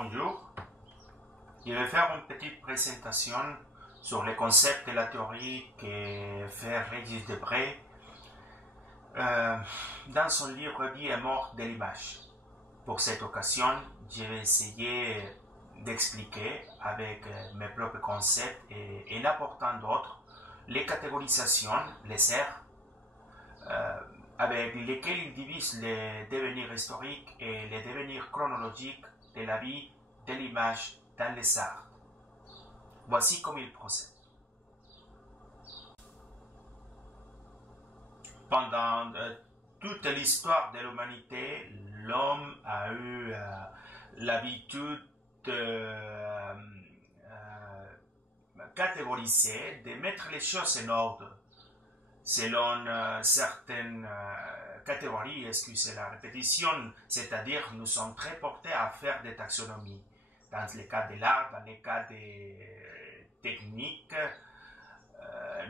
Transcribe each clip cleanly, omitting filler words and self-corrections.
Bonjour, je vais faire une petite présentation sur les concepts et la théorie que fait Régis Debray dans son livre Vie et mort de l'image. Pour cette occasion, je vais essayer d'expliquer avec mes propres concepts et en apportant d'autres les catégorisations, les aires, avec lesquelles il divise les devenirs historiques et les devenirs chronologiques de la vie de l'image dans les arts. Voici comment il procède. Pendant toute l'histoire de l'humanité, l'homme a eu l'habitude de catégoriser, de mettre les choses en ordre selon certaines catégories, excusez la répétition, c'est-à-dire nous sommes très portés à faire des taxonomies. Dans les cas de l'art, dans les cas des techniques,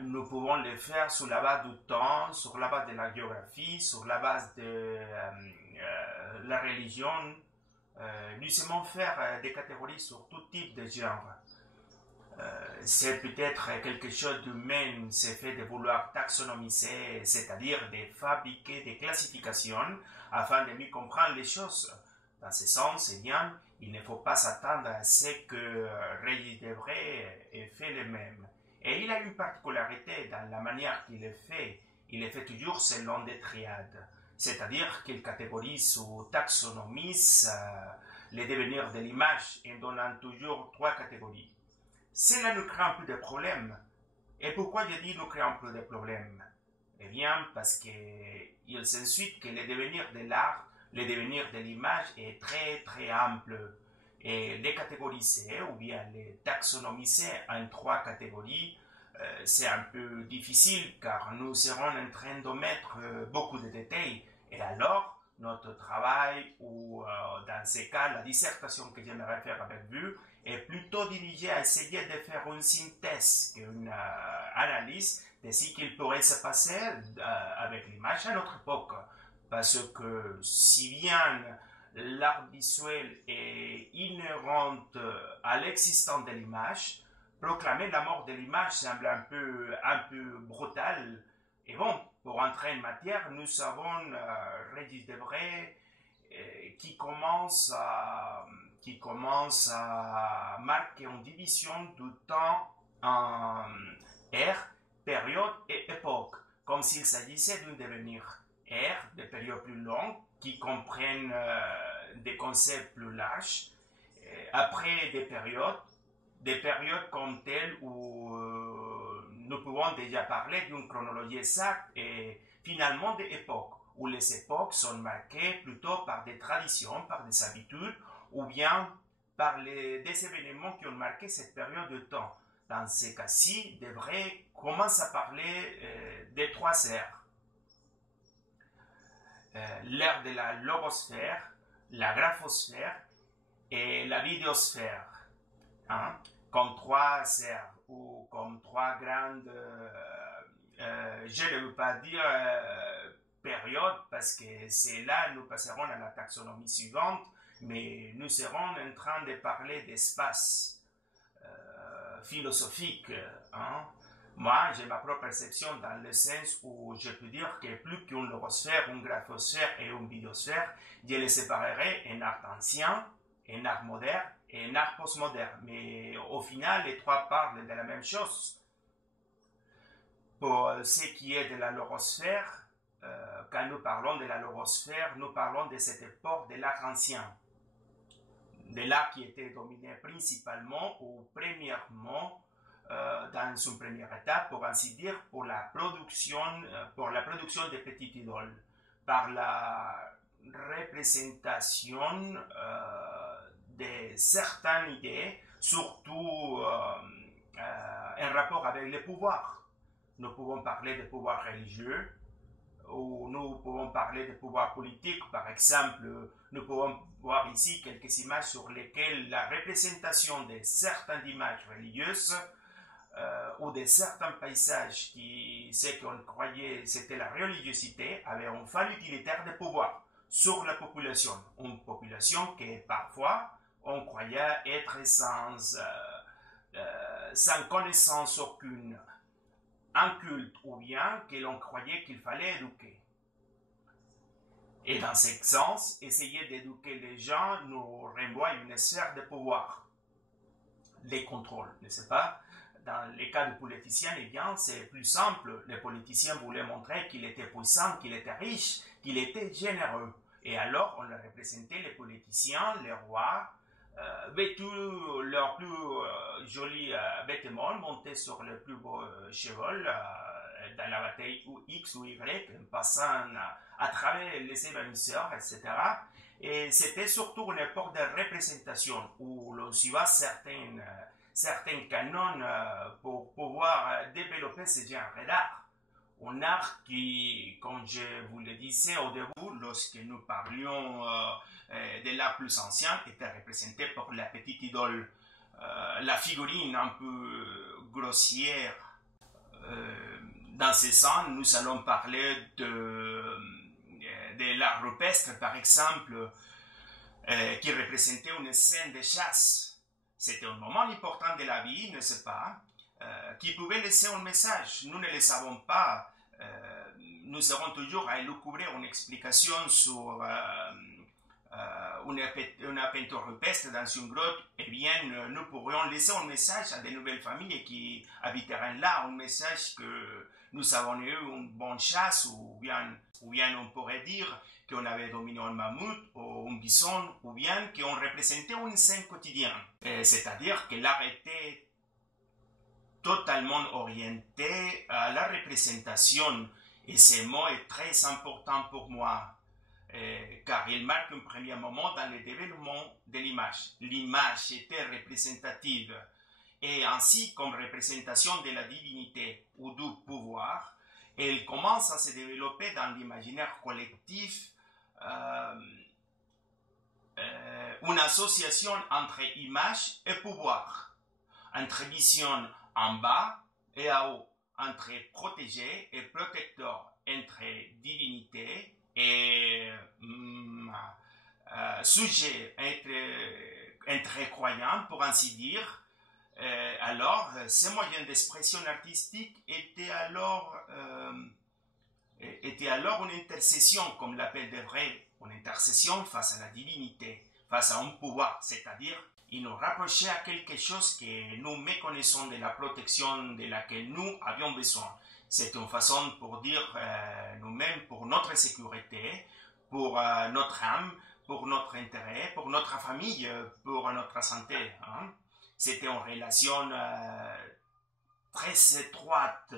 nous pouvons les faire sur la base du temps, sur la base de la géographie, sur la base de la religion. Nous aimons faire des catégories sur tout type de genre. C'est peut-être quelque chose d'humain, c'est fait de vouloir taxonomiser, c'est-à-dire de fabriquer des classifications afin de mieux comprendre les choses. Dans ce sens, eh bien, il ne faut pas s'attendre à ce que Régis Debray ait fait le même. Et il a une particularité dans la manière qu'il le fait. Il le fait toujours selon des triades, c'est-à-dire qu'il catégorise ou taxonomise les devenirs de l'image en donnant toujours trois catégories. Cela nous crée un peu de problèmes. Et pourquoi je dis nous crée un peu de problèmes? Eh bien, parce qu'il s'ensuit que le devenir de l'art, le devenir de l'image est très très ample. Et les catégoriser ou bien les taxonomiser en trois catégories, c'est un peu difficile car nous serons en train de mettre beaucoup de détails. Et alors, notre travail ou dans ces cas, la dissertation que j'aimerais faire avec vous est plutôt dirigée à essayer de faire une synthèse, une analyse de ce qu'il pourrait se passer avec l'image à notre époque. Parce que si bien l'art visuel est inhérent à l'existence de l'image, proclamer la mort de l'image semble un peu brutal. Et bon, pour entrer en matière, nous avons Régis Debray qui commence à marquer une division du temps en ère, période et époque, comme s'il s'agissait d'un devenir. Ère, des périodes plus longues qui comprennent des concepts plus larges. Après des périodes comme telles où nous pouvons déjà parler d'une chronologie exacte et finalement des époques, où les époques sont marquées plutôt par des traditions, par des habitudes, ou bien par des événements qui ont marqué cette période de temps. Dans ces cas-ci, Debray commence à parler des trois ères. L'ère de la logosphère, la graphosphère et la vidéosphère, comme trois ères ou comme trois grandes, je ne veux pas dire périodes parce que c'est là nous passerons à la taxonomie suivante, mais nous serons en train de parler d'espace philosophique. Moi, j'ai ma propre perception dans le sens où je peux dire que plus qu'une logosphère, une graphosphère et une vidéosphère, je les séparerai en art ancien, en art moderne et en art postmoderne. Mais au final, les trois parlent de la même chose. Pour ce qui est de la logosphère, quand nous parlons de la logosphère, nous parlons de cette époque de l'art ancien, de l'art qui était dominé principalement ou premièrement dans une première étape, pour ainsi dire, pour la production des petites idoles, par la représentation de certaines idées, surtout en rapport avec le pouvoir. Nous pouvons parler de pouvoir religieux, ou nous pouvons parler de pouvoir politique. Par exemple, nous pouvons voir ici quelques images sur lesquelles la représentation de certaines images religieuses ou de certains paysages qui, ce qu'on croyait c'était la religiosité, avait un fan utilitaire de pouvoir sur la population. Une population qui parfois on croyait être sans connaissance aucune, inculte, ou bien que l'on croyait qu'il fallait éduquer. Et dans ce sens, essayer d'éduquer les gens nous renvoie à une sphère de pouvoir, les contrôles, n'est-ce pas? Dans les cas de politiciens, eh bien, c'est plus simple. Les politiciens voulaient montrer qu'il était puissant, qu'il était riche, qu'il était généreux. Et alors, on les représentait, les politiciens, les rois, vêtus leurs plus jolis vêtements, montés sur le plus beau cheval dans la bataille X ou Y, passant à travers les évanouisseurs, etc. Et c'était surtout une époque de représentation où l'on suivait certains canons pour pouvoir développer ce genre d'art. Un art qui, comme je vous le disais au début, lorsque nous parlions de l'art plus ancien, était représenté par la petite idole, la figurine un peu grossière. Dans ce sens, nous allons parler de l'art rupestre, par exemple, qui représentait une scène de chasse. C'était un moment important de la vie, n'est-ce pas, qui pouvait laisser un message. Nous ne le savons pas. Nous aurons toujours à élucubrer une explication sur une peinture rupestre dans une grotte. Eh bien, nous pourrions laisser un message à de nouvelles familles qui habiteraient là, un message que nous avons eu une bonne chasse, ou bien on pourrait dire qu'on avait dominé un mammouth ou un bison, ou bien qu'on représentait une scène quotidienne. C'est-à-dire que l'art était totalement orienté à la représentation, et ce mot est très important pour moi, car il marque un premier moment dans le développement de l'image. L'image était représentative, et ainsi comme représentation de la divinité ou du pouvoir, elle commence à se développer dans l'imaginaire collectif, une association entre image et pouvoir, entre vision en bas et en haut, entre protégé et protecteur, entre divinité et sujet, entre croyant, pour ainsi dire. Alors, ces moyens d'expression artistique étaient alors une intercession, comme l'appelle de vrai, une intercession face à la divinité, face à un pouvoir, c'est-à-dire il nous rapprochait à quelque chose que nous méconnaissons de la protection de laquelle nous avions besoin. C'est une façon pour dire nous-mêmes, pour notre sécurité, pour notre âme, pour notre intérêt, pour notre famille, pour notre santé. Hein. C'était une relation très étroite,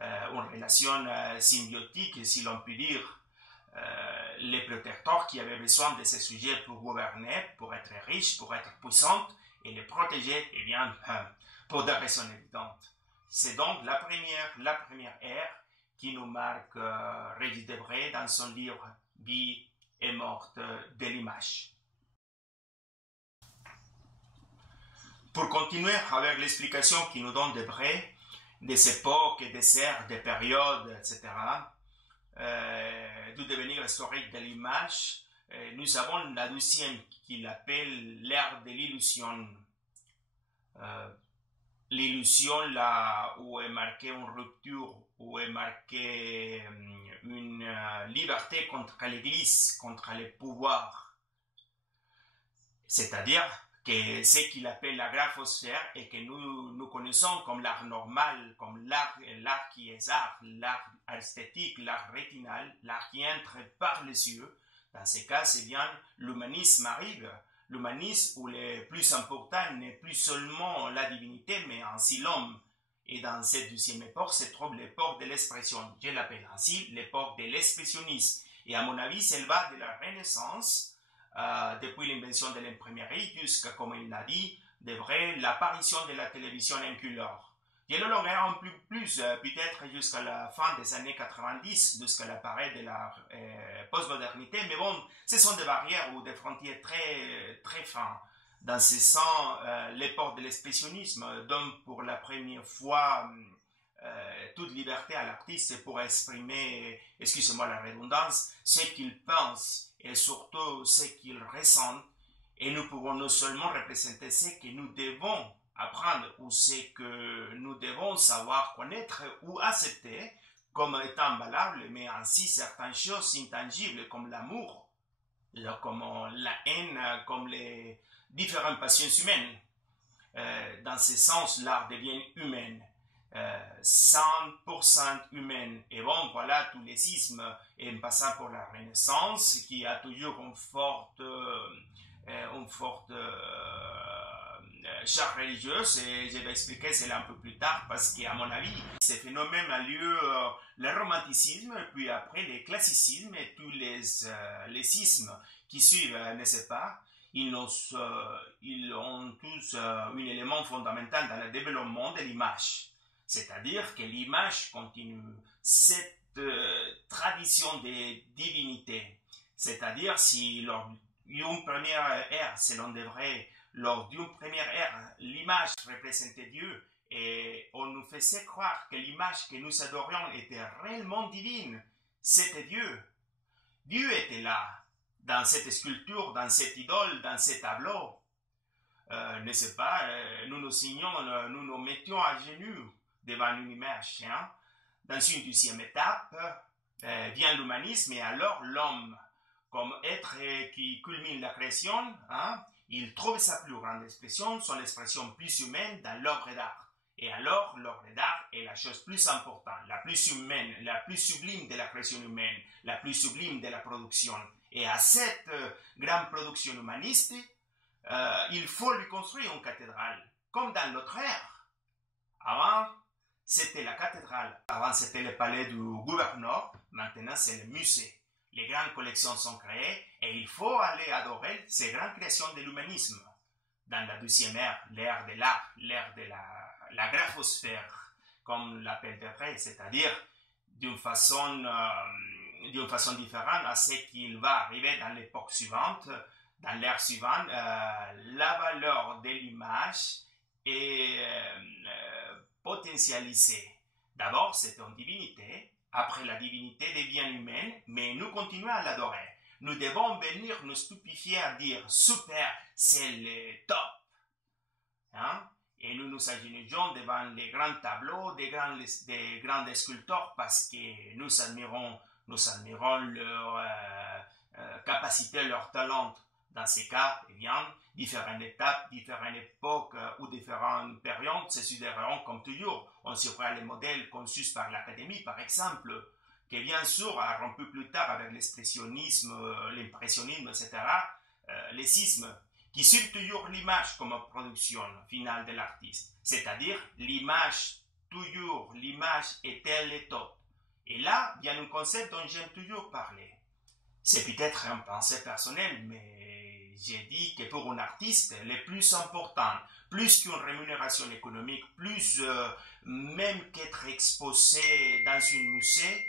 une relation symbiotique, si l'on peut dire. Les protecteurs qui avaient besoin de ces sujets pour gouverner, pour être riches, pour être puissants, et les protéger, eh bien, pour des raisons évidentes. C'est donc la première ère qui nous marque Régis Debray dans son livre « Vie et morte de l'image ». Pour continuer avec l'explication qui nous donne Debray des époques, des ères, des périodes, etc., du devenir historique de l'image, nous avons la deuxième qu'il appelle l'ère de l'illusion. L'illusion là où est marquée une rupture, où est marquée une liberté contre l'Église, contre les pouvoirs. C'est-à-dire que ce qu'il appelle la graphosphère et que nous connaissons comme l'art normal, comme l'art qui est l'art esthétique, l'art rétinal, l'art qui entre par les yeux. Dans ce cas, c'est bien l'humanisme arrive. L'humanisme où le plus important n'est plus seulement la divinité, mais ainsi l'homme. Et dans cette deuxième époque se trouve l'époque de l'expression. Je l'appelle ainsi l'époque de l'expressionnisme. Et à mon avis, elle va de la Renaissance, depuis l'invention de l'imprimerie jusqu'à, comme il l'a dit, de vrai, l'apparition de la télévision en couleur. Je le longerai un peu plus, peut-être jusqu'à la fin des années 90, jusqu'à l'appareil de la postmodernité, mais bon, ce sont des barrières ou des frontières très, très fines. Dans ce sens, l'époque de l'expressionnisme donne pour la première fois toute liberté à l'artiste pour exprimer, excusez-moi la redondance, ce qu'il pense et surtout ce qu'il ressent. Et nous pouvons non seulement représenter ce que nous devons apprendre ou ce que nous devons savoir connaître ou accepter comme étant valable, mais ainsi certaines choses intangibles comme l'amour, comme la haine, comme les différentes passions humaines. Dans ce sens, l'art devient humain, 100% humain. Et bon, voilà, tous les ismes, en passant pour la Renaissance, qui a toujours une forte charte religieuse, et je vais expliquer cela un peu plus tard, parce qu'à mon avis, ce phénomène a lieu le romanticisme, puis après le classicisme et tous les ismes qui suivent, n'est-ce pas? Ils ont tous un élément fondamental dans le développement de l'image. C'est-à-dire que l'image continue cette tradition de divinité. C'est-à-dire si lors d'une première ère, selon des vrais, lors d'une première ère, l'image représentait Dieu et on nous faisait croire que l'image que nous adorions était réellement divine. C'était Dieu. Dieu était là, dans cette sculpture, dans cette idole, dans ces tableaux. N'est-ce pas? Nous nous mettions à genoux devant une image. Hein? Dans une deuxième étape, vient l'humanisme et alors l'homme, comme être qui culmine la création, hein? Il trouve sa plus grande expression, son expression plus humaine dans l'œuvre d'art. Et alors, l'œuvre d'art est la chose plus importante, la plus humaine, la plus sublime de la création humaine, la plus sublime de la production. Et à cette grande production humaniste, il faut lui construire une cathédrale, comme dans notre ère. Avant, c'était la cathédrale. Avant, c'était le palais du gouverneur. Maintenant, c'est le musée. Les grandes collections sont créées et il faut aller adorer ces grandes créations de l'humanisme. Dans la deuxième ère, l'ère de l'art, l'ère de la graphosphère, comme l'appelle Debré, c'est-à-dire d'une façon différente à ce qu'il va arriver dans l'époque suivante, dans l'ère suivante, la valeur de l'image est potentialisée. D'abord, c'est une divinité. Après, la divinité devient humaine, mais nous continuons à l'adorer. Nous devons venir nous stupifier à dire « super, c'est le top ». Hein? Et nous nous agenouillons devant les grands tableaux des grands sculpteurs parce que nous admirons leur capacité, leur talent. Dans ces cas, eh bien, différentes étapes, différentes époques ou différentes périodes se succéderont comme toujours. On suivra les modèles conçus par l'Académie, par exemple, qui bien sûr a rompu plus tard avec l'expressionnisme, l'impressionnisme, etc., les sismes, qui suivent toujours l'image comme production finale de l'artiste. C'est-à-dire, l'image est telle et top. Et là, il y a un concept dont j'aime toujours parler. C'est peut-être un pensée personnel, mais j'ai dit que pour un artiste, le plus important, plus qu'une rémunération économique, plus même qu'être exposé dans un musée,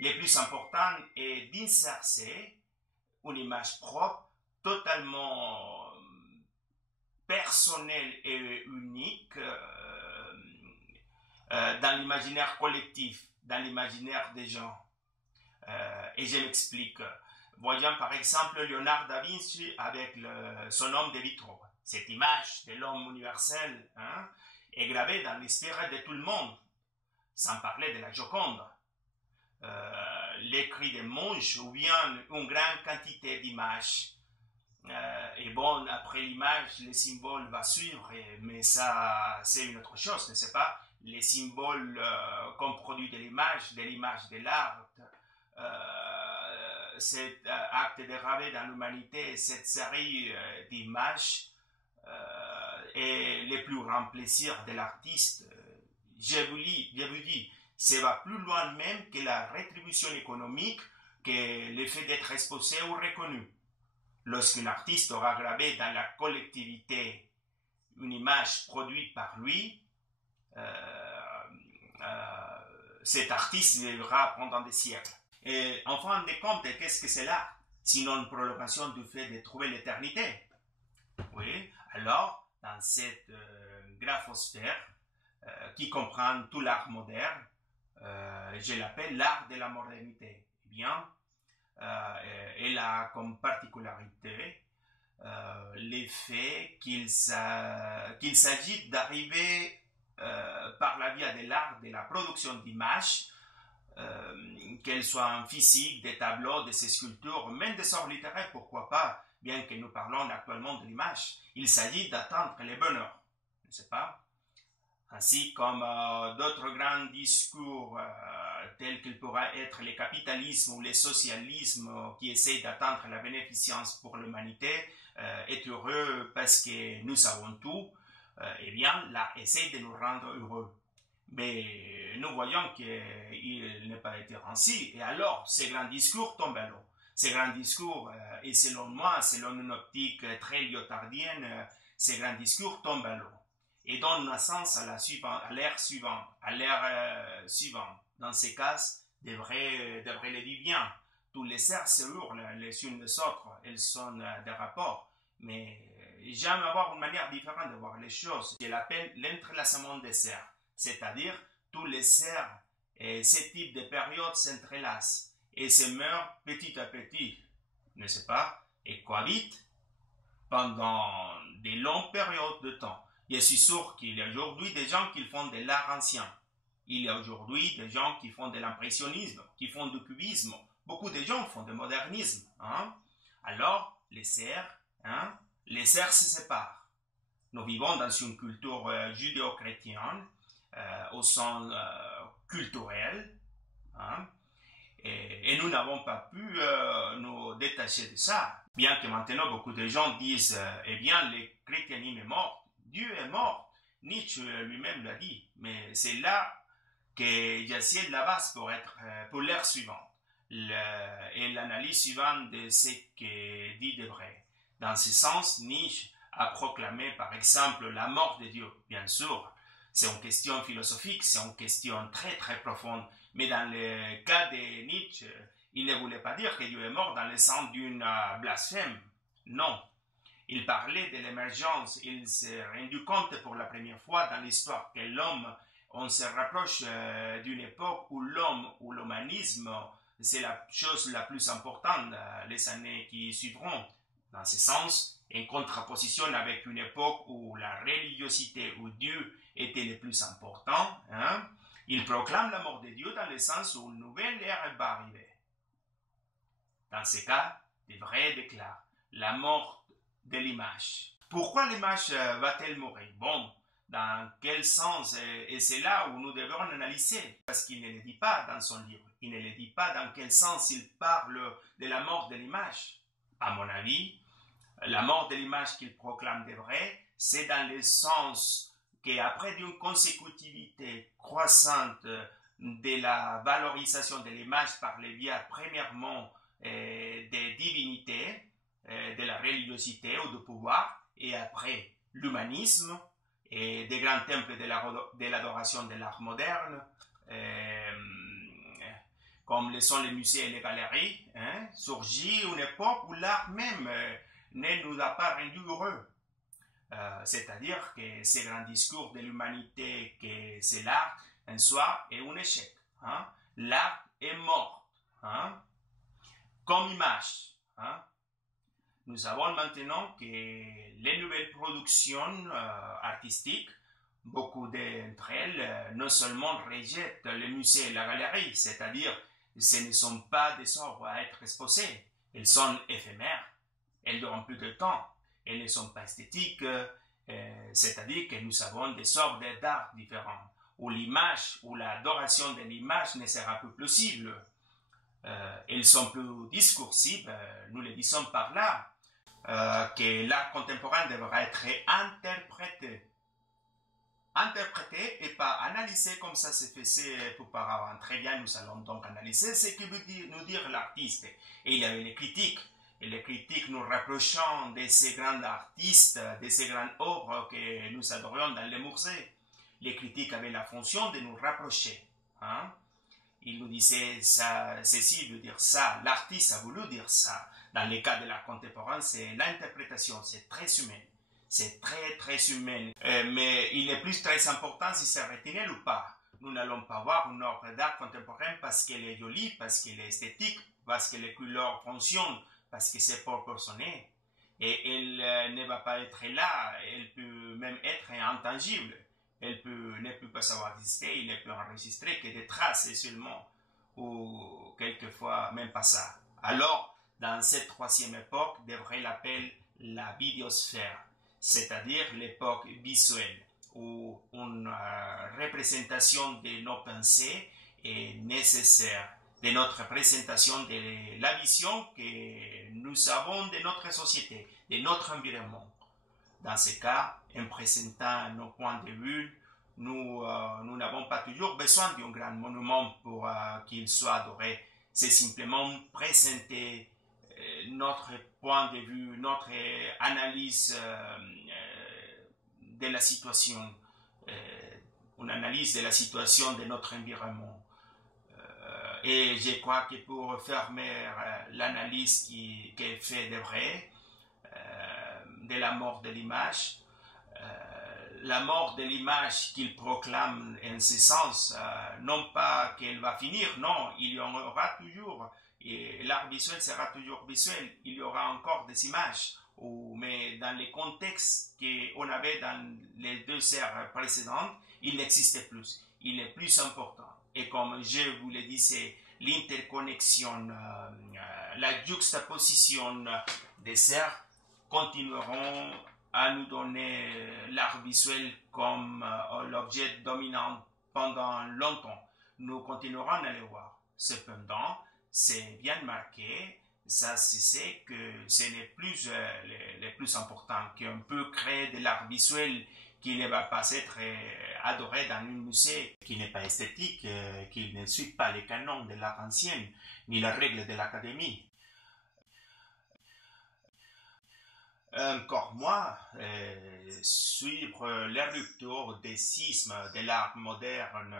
le plus important est d'insérer une image propre, totalement personnelle et unique dans l'imaginaire collectif, dans l'imaginaire des gens. Et je m'explique. Voyons par exemple Léonard da Vinci avec son homme de vitraux. Cette image de l'homme universel est gravée dans l'esprit de tout le monde, sans parler de la Joconde. L'écrit de Munch ou bien une grande quantité d'images. Et bon, après l'image, le symbole va suivre, mais ça, c'est une autre chose, n'est-ce pas? Les symboles comme produit de l'image de l'art, cet acte de graver dans l'humanité, cette série d'images est le plus grand plaisir de l'artiste. Je vous dis, ça va plus loin même que la rétribution économique, que le fait d'être exposé ou reconnu. Lorsqu'un artiste aura gravé dans la collectivité une image produite par lui, cet artiste vivra pendant des siècles. Et en fin de compte, qu'est-ce que c'est l'art? Sinon une prolongation du fait de trouver l'éternité. Oui, alors, dans cette graphosphère qui comprend tout l'art moderne, je l'appelle l'art de la modernité. Eh bien, elle a comme particularité l'effet qu'il s'agit d'arriver par la via de l'art, de la production d'images, qu'elles soient en physique, des tableaux, de ces sculptures, même des œuvres littéraires, pourquoi pas, bien que nous parlons actuellement de l'image. Il s'agit d'atteindre le bonheur, ne sais pas. Ainsi comme d'autres grands discours tels qu'ils pourraient être le capitalisme ou le socialisme qui essayent d'atteindre la bénéficence pour l'humanité, est heureux parce que nous savons tout, eh bien, là, essaye de nous rendre heureux. Mais nous voyons qu'il n'est pas été ainsi. Et alors, ces grands discours tombent à l'eau. Ces grands discours, et selon moi, selon une optique très lyotardienne, ces grands discours tombent à l'eau et donnent naissance à l'ère suivante, Dans ces cas, devrait le dire bien. Tous les cerfs se hurlent les unes les autres, elles sont des rapports, mais j'aime avoir une manière différente de voir les choses. Je l'appelle l'entrelacement des cerfs, c'est-à-dire tous les cerfs et ce type de période s'entrelacent et se meurent petit à petit, n'est-ce pas, et cohabitent pendant de longues périodes de temps. Je suis sûr qu'il y a aujourd'hui des gens qui font de l'art ancien. Il y a aujourd'hui des gens qui font de l'impressionnisme, qui font du cubisme. Beaucoup de gens font du modernisme. Alors, les cerfs se séparent. Nous vivons dans une culture judéo-chrétienne, au sens culturel, et nous n'avons pas pu nous détacher de ça. Bien que maintenant beaucoup de gens disent, eh bien, le christianisme est mort, Dieu est mort. Nietzsche lui-même l'a dit, mais c'est là que j'assieds la base pour l'ère suivante et l'analyse suivante de ce que dit de vrai. Dans ce sens, Nietzsche a proclamé par exemple la mort de Dieu. Bien sûr, c'est une question philosophique, c'est une question très très profonde, mais dans le cas de Nietzsche, il ne voulait pas dire que Dieu est mort dans le sens d'une blasphème. Non. Il parlait de l'émergence, il s'est rendu compte pour la première fois dans l'histoire que l'homme, on se rapproche d'une époque où l'homme ou l'humanisme, c'est la chose la plus importante les années qui suivront. Dans ce sens, en contraposition avec une époque où la religiosité ou Dieu était le plus important, il proclame la mort de Dieu dans le sens où une nouvelle ère va arriver. Dans ce cas, des vrais déclarent la mort de l'image. Pourquoi l'image va-t-elle mourir? Bon, dans quel sens? Et c'est là où nous devons analyser, parce qu'il ne le dit pas dans son livre. Il ne le dit pas dans quel sens il parle de la mort de l'image. À mon avis, la mort de l'image qu'il proclame de vrai, c'est dans le sens qu'après d'une consécutivité croissante de la valorisation de l'image par les biais, premièrement, des divinités, de la religiosité ou du pouvoir, et après l'humanisme et des grands temples de l'adoration de l'art moderne, comme le sont les musées et les galeries, surgit une époque où l'art même ne nous a pas rendu heureux. C'est-à-dire que ces grands discours de l'humanité, que c'est l'art en soi, est un échec. L'art est mort. Comme image. Nous savons maintenant que les nouvelles productions artistiques, beaucoup d'entre elles, non seulement rejettent les musées et la galerie, c'est-à-dire ce ne sont pas des œuvres à être exposées, elles sont éphémères, elles durent plus de temps, elles ne sont pas esthétiques, c'est-à-dire que nous avons des œuvres d'art différentes, où l'image, ou l'adoration de l'image ne sera plus possible. Elles sont plus discursives, nous le disons par là, que l'art contemporain devra être interprété et pas analysé comme ça se faisait auparavant. Très bien, nous allons donc analyser ce que veut nous dire l'artiste. Et il y avait les critiques, et les critiques nous rapprochant de ces grands artistes, de ces grandes œuvres que nous adorions dans les musées. Les critiques avaient la fonction de nous rapprocher. Il nous disait ça, ceci veut dire ça, l'artiste a voulu dire ça. Dans le cas de l'art contemporain, c'est l'interprétation, c'est très humain. C'est très très humain. Mais il est plus très important si c'est retenu ou pas. Nous n'allons pas voir une œuvre d'art contemporain parce qu'elle est jolie, parce qu'elle est esthétique, parce que les couleurs fonctionnent, parce que c'est proportionné. et elle ne va pas être là, elle peut même être intangible. Elle ne peut pas savoir exister, il ne peut enregistrer que des traces seulement, ou quelquefois même pas ça. Alors, dans cette troisième époque, devrait l'appeler la vidéosphère, c'est-à-dire l'époque visuelle, où une représentation de nos pensées est nécessaire, de notre présentation de la vision que nous avons de notre société, de notre environnement. Dans ce cas, en présentant nos points de vue, nous n'avons pas toujours besoin d'un grand monument pour qu'il soit adoré. C'est simplement présenter notre point de vue, notre analyse de la situation, une analyse de la situation de notre environnement. Et je crois que pour fermer l'analyse qui est faite de vrai, de la mort de l'image, la mort de l'image qu'il proclame en ce sens, non pas qu'elle va finir, non, il y en aura toujours, et l'art visuel sera toujours visuel, il y aura encore des images, mais dans les contextes qu'on avait dans les 2 ères précédentes, il n'existe plus, il est plus important. Et comme je vous le disais, l'interconnexion, la juxtaposition des ères continueront à nous donner l'art visuel comme l'objet dominant pendant longtemps. Nous continuerons à le voir. Cependant, c'est bien marqué, ça c'est que ce n'est plus le plus important, qu'on peut créer de l'art visuel qui ne va pas être adoré dans un musée, qui n'est pas esthétique, qui ne suit pas les canons de l'art ancien, ni les règles de l'académie. Encore moins, suivre la rupture des schismes de l'art moderne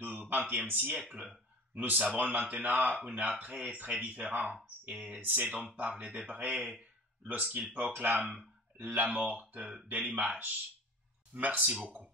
du XXe siècle. Nous avons maintenant un art très très différent, et c'est dont parle Debray lorsqu'il proclame la mort de l'image. Merci beaucoup.